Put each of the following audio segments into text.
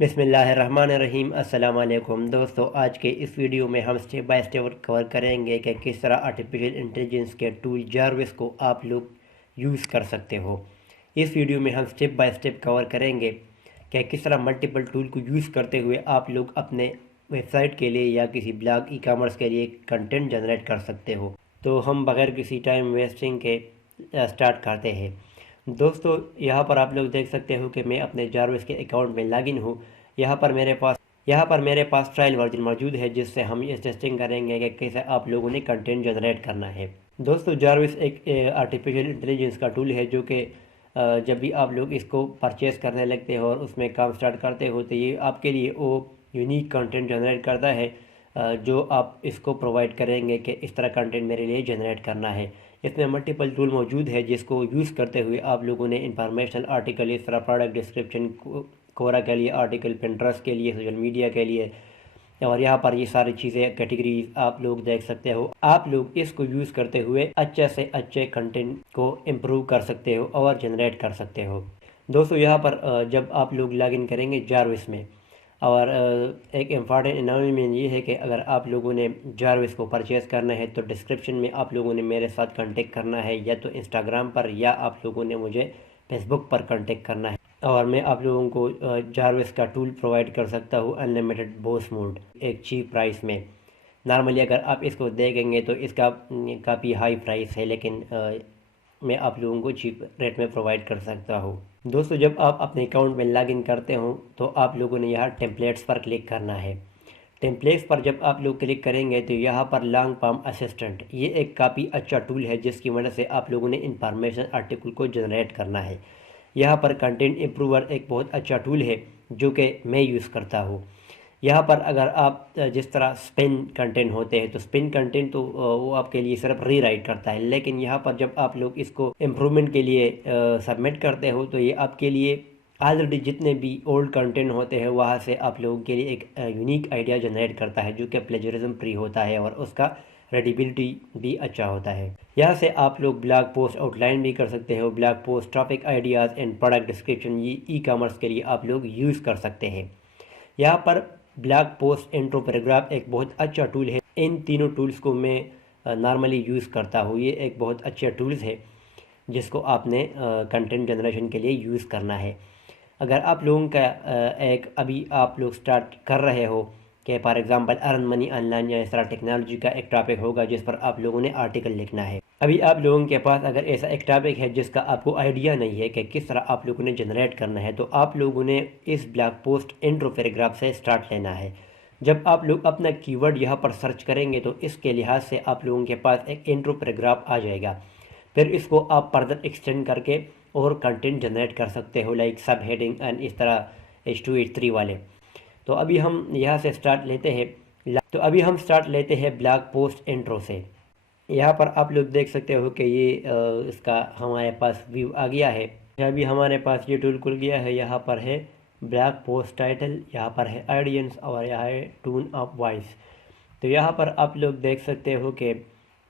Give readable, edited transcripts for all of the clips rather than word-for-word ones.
बिस्मिल्लाहिर्रहमानिर्रहीम। अस्सलाम वालेकुम दोस्तों, आज के इस वीडियो में हम स्टेप बाय स्टेप कवर करेंगे कि किस तरह आर्टिफिशियल इंटेलिजेंस के टूल जारविस को आप लोग यूज़ कर सकते हो। इस वीडियो में हम स्टेप बाय स्टेप कवर करेंगे कि किस तरह मल्टीपल टूल को यूज़ करते हुए आप लोग अपने वेबसाइट के लिए या किसी ब्लॉग ई कॉमर्स के लिए कंटेंट जनरेट कर सकते हो। तो हम बगैर किसी टाइम वेस्टिंग के स्टार्ट करते हैं। दोस्तों, यहाँ पर आप लोग देख सकते हो कि मैं अपने जारविस के अकाउंट में लॉगिन हूँ। यहाँ पर मेरे पास ट्रायल वर्जन मौजूद है, जिससे हम ये टेस्टिंग करेंगे कि कैसे आप लोगों ने कंटेंट जनरेट करना है। दोस्तों, जारविस एक आर्टिफिशियल इंटेलिजेंस का टूल है जो कि जब भी आप लोग इसको परचेज़ करने लगते हो और उसमें काम स्टार्ट करते हो तो ये आपके लिए वो यूनिक कंटेंट जनरेट करता है जो आप इसको प्रोवाइड करेंगे कि इस तरह कंटेंट मेरे लिए जनरेट करना है। इसमें मल्टीपल टूल मौजूद है जिसको यूज़ करते हुए आप लोगों ने इंफॉर्मेशनल आर्टिकल, इस तरह प्रोडक्ट डिस्क्रिप्शन, कोरा के लिए आर्टिकल, पिंटरेस्ट के लिए, सोशल मीडिया के लिए, और यहाँ पर ये सारी चीज़ें कैटेगरीज आप लोग देख सकते हो। आप लोग इसको यूज़ करते हुए अच्छे से अच्छे कंटेंट को इम्प्रूव कर सकते हो और जनरेट कर सकते हो। दोस्तों, यहाँ पर जब आप लोग लॉगिन करेंगे जारविस में, और एक इम्पॉर्टेंट अनाउंसमेंट ये है कि अगर आप लोगों ने जारविस को परचेज़ करना है तो डिस्क्रिप्शन में आप लोगों ने मेरे साथ कांटेक्ट करना है, या तो इंस्टाग्राम पर या आप लोगों ने मुझे फेसबुक पर कांटेक्ट करना है, और मैं आप लोगों को जारविस का टूल प्रोवाइड कर सकता हूँ अनलिमिटेड बॉस मोड एक चीप प्राइस में। नॉर्मली अगर आप इसको देखेंगे तो इसका काफ़ी हाई प्राइस है, लेकिन मैं आप लोगों को चीप रेट में प्रोवाइड कर सकता हूँ। दोस्तों, जब आप अपने अकाउंट में लॉगिन करते हो तो आप लोगों ने यहाँ टेम्पलेट्स पर क्लिक करना है। टेम्पलेट्स पर जब आप लोग क्लिक करेंगे तो यहाँ पर लॉन्ग फॉर्म असिस्टेंट, ये एक काफ़ी अच्छा टूल है जिसकी वजह से आप लोगों ने इंफॉर्मेशन आर्टिकल को जनरेट करना है। यहाँ पर कंटेंट इम्प्रूवर एक बहुत अच्छा टूल है जो कि मैं यूज़ करता हूँ। यहाँ पर अगर आप जिस तरह स्पिन कंटेंट होते हैं तो स्पिन कंटेंट तो वो आपके लिए सिर्फ रीराइट करता है, लेकिन यहाँ पर जब आप लोग इसको इम्प्रूवमेंट के लिए सबमिट करते हो तो ये आपके लिए ऑलरेडी जितने भी ओल्ड कंटेंट होते हैं वहाँ से आप लोगों के लिए एक यूनिक आइडिया जनरेट करता है जो कि प्लेजरिज्म फ्री होता है और उसका रेडिबिलिटी भी अच्छा होता है। यहाँ से आप लोग ब्लॉग पोस्ट आउटलाइन भी कर सकते हो। Blog post, topic ideas and product description, ये ई कॉमर्स के लिए आप लोग यूज़ कर सकते हैं। यहाँ पर ब्लॉग पोस्ट, इंट्रो, पैराग्राफ एक बहुत अच्छा टूल है। इन तीनों टूल्स को मैं नॉर्मली यूज़ करता हूँ। ये एक बहुत अच्छे टूल्स है जिसको आपने कंटेंट जनरेशन के लिए यूज़ करना है। अगर आप लोगों का एक अभी आप लोग स्टार्ट कर रहे हो कि for example earn money online या इस तरह टेक्नोलॉजी का एक टॉपिक होगा जिस पर आप लोगों ने आर्टिकल लिखना है। अभी आप लोगों के पास अगर ऐसा एक टॉपिक है जिसका आपको आइडिया नहीं है कि किस तरह आप लोगों ने जनरेट करना है, तो आप लोगों ने इस ब्लॉग पोस्ट इंट्रो पैराग्राफ से स्टार्ट लेना है। जब आप लोग अपना कीवर्ड यहाँ पर सर्च करेंगे तो इसके लिहाज से आप लोगों के पास एक इंट्रो पैराग्राफ आ जाएगा। फिर इसको आप फर्दर एक्सटेंड करके और कंटेंट जनरेट कर सकते हो, लाइक सब हेडिंग एंड इस तरह H2H3 वाले। तो अभी हम यहाँ से स्टार्ट लेते हैं ब्लॉग पोस्ट इंट्रो से। यहाँ पर आप लोग देख सकते हो कि ये इसका हमारे पास व्यू आ गया है। अभी हमारे पास ये टूल खुल गया है। यहाँ पर है ब्लॉग पोस्ट टाइटल, यहाँ पर है ऑडियंस और यहाँ है टून ऑफ वॉइस। तो यहाँ पर आप लोग देख सकते हो कि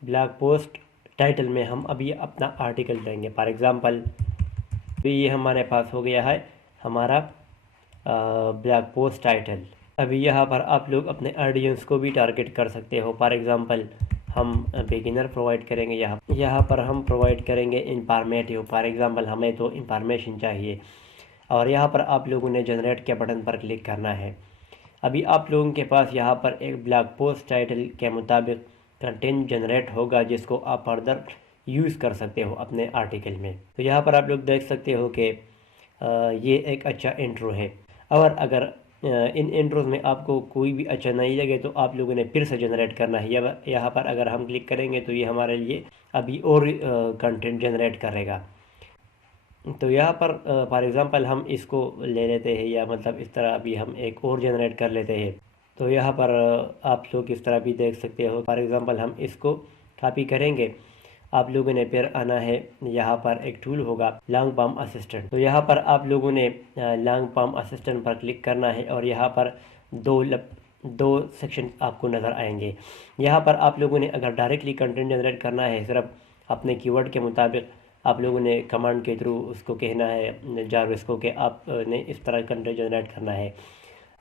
ब्लॉग पोस्ट टाइटल में हम अभी अपना आर्टिकल देंगे। फॉर एग्ज़ाम्पल अभी ये हमारे पास हो गया है हमारा ब्लॉग पोस्ट टाइटल। अभी यहाँ पर आप लोग अपने ऑडियंस को भी टारगेट कर सकते हो। फॉर एग्ज़ाम्पल हम बिगिनर प्रोवाइड करेंगे, यहाँ पर हम प्रोवाइड करेंगे इंफॉर्मेटिव। फॉर एग्ज़ाम्पल हमें तो इंफॉर्मेशन चाहिए, और यहाँ पर आप लोगों ने जनरेट के बटन पर क्लिक करना है। अभी आप लोगों के पास यहाँ पर एक ब्लॉग पोस्ट टाइटल के मुताबिक कंटेंट जनरेट होगा जिसको आप फर्दर यूज़ कर सकते हो अपने आर्टिकल में। तो यहाँ पर आप लोग देख सकते हो कि ये एक अच्छा इंट्रो है। और अगर इन इंट्रोज में आपको कोई भी अच्छा नहीं लगे तो आप लोगों ने फिर से जनरेट करना है। यहाँ पर अगर हम क्लिक करेंगे तो ये हमारे लिए अभी और कंटेंट जनरेट करेगा। तो यहाँ पर फॉर एग्ज़ाम्पल हम इसको ले लेते हैं, या मतलब इस तरह अभी हम एक और जनरेट कर लेते हैं। तो यहाँ पर आप लोग इस तरह भी देख सकते हो। फॉर एग्ज़ाम्पल हम इसको कॉपी करेंगे, आप लोगों ने फिर आना है, यहाँ पर एक टूल होगा लॉन्ग फॉर्म असिस्टेंट। तो यहाँ पर आप लोगों ने लॉन्ग फॉर्म असिस्टेंट पर क्लिक करना है, और यहाँ पर दो सेक्शन आपको नज़र आएंगे। यहाँ पर आप लोगों ने अगर डायरेक्टली कंटेंट जनरेट करना है सिर्फ अपने कीवर्ड के मुताबिक, आप लोगों ने कमांड के थ्रू उसको कहना है जारविस को कि आपने इस तरह कंटेंट जनरेट करना है।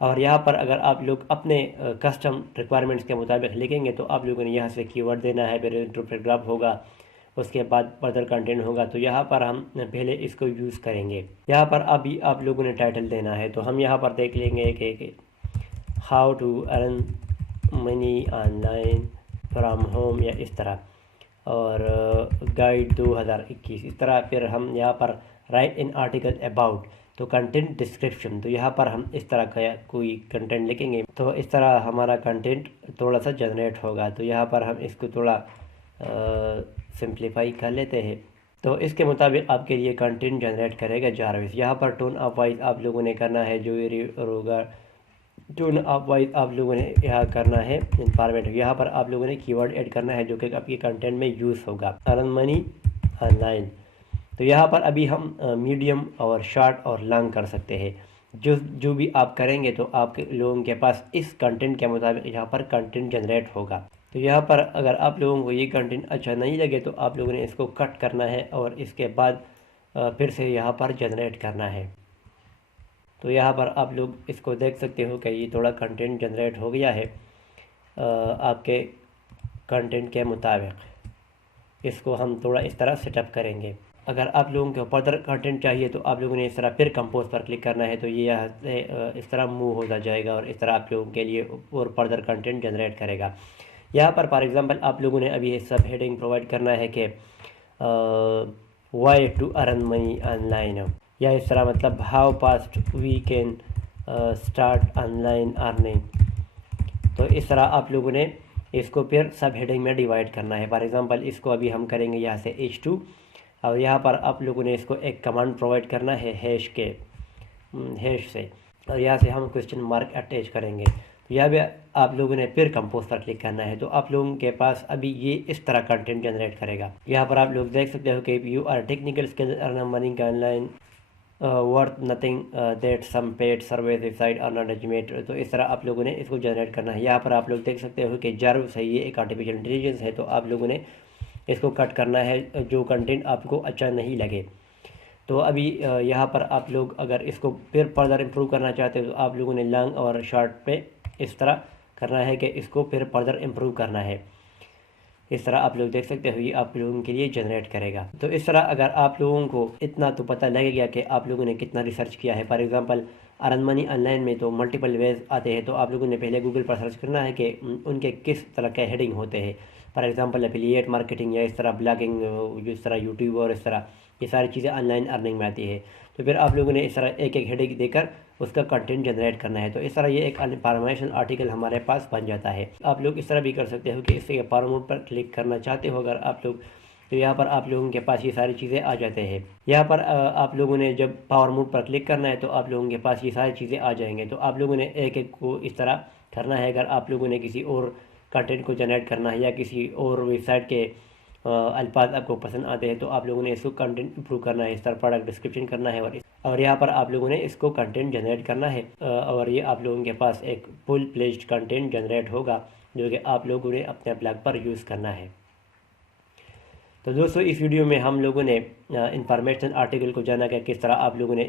और यहाँ पर अगर आप लोग अपने कस्टम रिक्वायरमेंट्स के मुताबिक लिखेंगे तो आप लोगों ने यहाँ से कीवर्ड देना है, फिर इंट्रो पैराग्राफ होगा, उसके बाद फर्दर कंटेंट होगा। तो यहाँ पर हम पहले इसको यूज़ करेंगे। यहाँ पर अभी आप लोगों ने टाइटल देना है, तो हम यहाँ पर देख लेंगे कि how to earn money online from home या इस तरह, और गाइड 2021 इस तरह। फिर हम यहाँ पर राइट इन आर्टिकल अबाउट, तो कंटेंट डिस्क्रिप्शन, तो यहाँ पर हम इस तरह का कोई कंटेंट लिखेंगे तो इस तरह हमारा कंटेंट थोड़ा सा जनरेट होगा। तो यहाँ पर हम इसको थोड़ा सिंप्लीफाई कर लेते हैं। तो इसके मुताबिक आपके लिए कंटेंट जनरेट करेगा जारविस। यहाँ पर टोन ऑफ वॉइस आप लोगों ने करना है जो होगा, टोन ऑफ वॉइस आप लोगों ने यहाँ करना है इन्फॉर्मेटिव। यहाँ पर आप लोगों ने कीवर्ड ऐड करना है जो कि आपके कंटेंट में यूज़ होगा, अर्न मनी ऑनलाइन। तो यहाँ पर अभी हम मीडियम और शॉर्ट और लॉन्ग कर सकते हैं। जो भी आप करेंगे तो आपके लोगों के पास इस कंटेंट के मुताबिक यहाँ पर कंटेंट जनरेट होगा। तो यहाँ पर अगर आप लोगों को ये कंटेंट अच्छा नहीं लगे तो आप लोगों ने इसको कट करना है और इसके बाद फिर से यहाँ पर जनरेट करना है। तो यहाँ पर आप लोग इसको देख सकते हो कि ये थोड़ा कंटेंट जनरेट हो गया है आपके कंटेंट के मुताबिक। इसको हम थोड़ा इस तरह सेटअप करेंगे। अगर आप लोगों को फर्दर कंटेंट चाहिए तो आप लोगों ने इस तरह फिर कंपोज पर क्लिक करना है, तो ये यहाँ से इस तरह मूव होता जाएगा और इस तरह आप लोगों के लिए और फर्दर कंटेंट जनरेट करेगा। यहाँ पर फॉर एग्जांपल आप लोगों ने अभी सब हेडिंग प्रोवाइड करना है कि why to earn money online, या इस तरह मतलब how fast we can start online earning. तो इस तरह आप लोगों ने इसको फिर सब हेडिंग में डिवाइड करना है। फॉर एग्जांपल इसको अभी हम करेंगे यहाँ से H2, और यहाँ पर आप लोगों ने इसको एक कमांड प्रोवाइड करना है हैश से, और यहाँ से हम क्वेश्चन मार्क अटैच करेंगे। तो यहाँ भी आप लोगों ने फिर कंपोज पर क्लिक करना है, तो आप लोगों के पास अभी ये इस तरह कंटेंट जनरेट करेगा। यहाँ पर आप लोग देख सकते हो कि you are technical skill earn money online worth nothing that some paid service website are not estimate. तो इस तरह आप लोगों ने इसको जनरेट करना है। यहाँ पर आप लोग देख सकते हो कि जारविस है, ये एक आर्टिफिशियल इंटेलिजेंस है। तो आप लोगों ने इसको कट करना है जो कंटेंट आपको अच्छा नहीं लगे। तो अभी यहाँ पर आप लोग अगर इसको फिर फर्दर इम्प्रूव करना चाहते हो तो आप लोगों ने लॉन्ग और शॉर्ट पे इस तरह करना है कि इसको फिर फर्दर इम्प्रूव करना है। इस तरह आप लोग देख सकते हो ये आप लोगों के लिए जनरेट करेगा। तो इस तरह अगर आप लोगों को इतना तो पता लग गया कि आप लोगों ने कितना रिसर्च किया है। For example earn money online में तो मल्टीपल वेज आते हैं, तो आप लोगों ने पहले गूगल पर सर्च करना है कि उनके किस तरह के हेडिंग होते हैं। फॉर एग्जांपल एफिलिएट मार्केटिंग या इस तरह ब्लॉगिंग, इस तरह यूट्यूब और इस तरह ये सारी चीज़ें ऑनलाइन अर्निंग में आती है। तो फिर आप लोगों ने इस तरह एक एक हेडिंग देकर उसका कंटेंट जनरेट करना है। तो इस तरह ये एक इन्फॉर्मेशन आर्टिकल हमारे पास बन जाता है। आप लोग इस तरह भी कर सकते हो कि इससे पावर मोड पर क्लिक करना चाहते हो अगर आप लोग, तो यहाँ पर आप लोगों के पास ये सारी चीज़ें आ जाते हैं। यहाँ पर आप लोगों ने जब पावर मोड पर क्लिक करना है तो आप लोगों के पास ये सारी चीज़ें आ जाएंगे। तो आप लोगों ने एक एक को इस तरह करना है। अगर आप लोगों ने किसी और कंटेंट को जनरेट करना है या किसी और वेबसाइट के अल्फाज आपको पसंद आते हैं तो आप लोगों ने इसको कंटेंट इंप्रूव करना है, इस तरह प्रोडक्ट डिस्क्रिप्शन करना है और यहाँ पर आप लोगों ने इसको कंटेंट जनरेट करना है और ये आप लोगों के पास एक फुल प्लेज्ड कंटेंट जनरेट होगा जो कि आप लोगों ने अपने ब्लॉग पर यूज़ करना है। तो दोस्तों इस वीडियो में हम लोगों ने इंफॉर्मेशन आर्टिकल को जाना कि किस तरह आप लोगों ने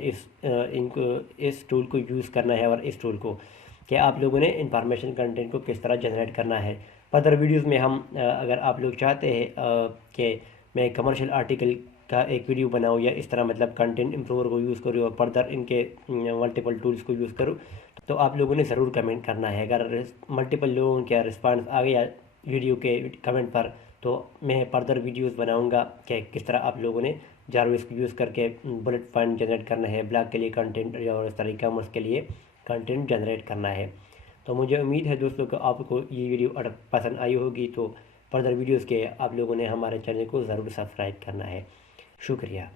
इस टूल को यूज़ करना है और इस टूल को कि आप लोगों ने इंफॉर्मेशन कंटेंट को किस तरह जनरेट करना है। फर्दर वीडियोस में हम अगर आप लोग चाहते हैं कि मैं कमर्शियल आर्टिकल का एक वीडियो बनाऊँ या इस तरह मतलब कंटेंट इम्प्रूवर को यूज़ करूँ और फर्दर इनके मल्टीपल टूल्स को यूज़ करूँ, तो आप लोगों ने ज़रूर कमेंट करना है। अगर मल्टीपल लोगों का रिस्पांस आ गया वीडियो के कमेंट पर तो मैं फर्दर वीडियोस बनाऊंगा कि किस तरह आप लोगों ने जारविस को यूज़ करके बुलेट पॉइंट जनरेट करना है, ब्लॉग के लिए कंटेंट और इस तरह कॉमर्स के लिए कंटेंट जनरेट करना है। तो मुझे उम्मीद है दोस्तों कि आपको ये वीडियो अगर पसंद आई होगी तो फर्दर वीडियोस के आप लोगों ने हमारे चैनल को ज़रूर सब्सक्राइब करना है। शुक्रिया।